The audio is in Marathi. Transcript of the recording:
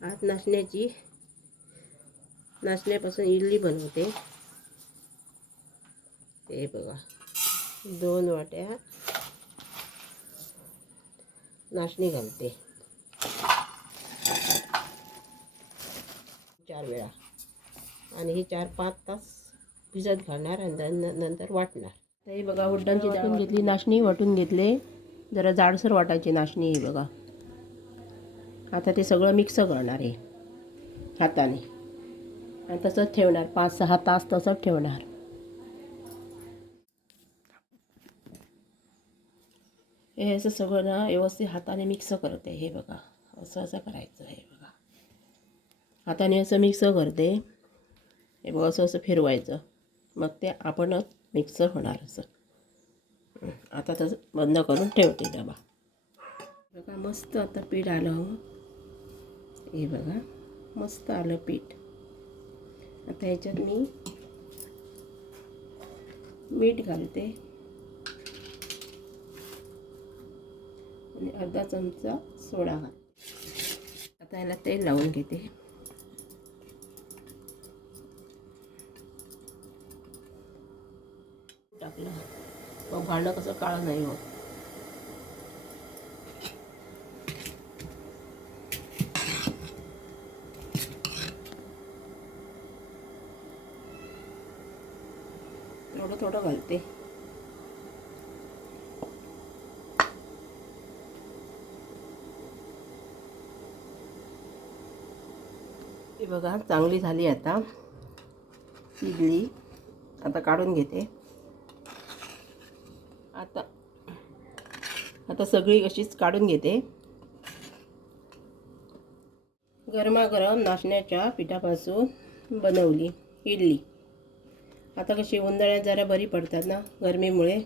आज नाचण्यापासून इडली बनवते। ते बघा 2 वाट्या नाचणी घालते 4 वेळा आणि ही 4-5 तास भिजत घालणार आणि नंतर वाटणार। तर हे बघा उडदाची डाळ वाटून घेतली, नाचणी वाटून घेतले, जरा जाडसर वाटायची नाचणी। हे बघा आता ते सगळं मिक्स करणार आहे हाताने आणि तसंच ठेवणार 5-6 तास तसंच ठेवणार। हे असं सगळं ना व्यवस्थित हाताने मिक्स करते। हे बघा असं करायचं। हे बघा हाताने असं मिक्स करते। हे बघा असं फिरवायचं, मग ते आपणच मिक्स होणार असं। आता तसं बंद करून ठेवते डबा। बघा मस्त आता पीठ आलं। हे बघा मस्त आलं पीठ। आता ह्याच्यात मी मीठ घालते आणि अर्धा चमचा सोडा घालते। आता याला तेल लावून घेते। टाकलं मग भांडं कसं काळं नाही होत। थोडं थोडं घालते। हे बघा चांगली झाली आता इडली। आता काढून घेते। आता सगळी अशीच काढून घेते। गरमागरम नाचण्याच्या पिठापासून बनवली इडली। आता कशी उन्हाळ्यात जरा बरी पडतात ना गरमीमुळे।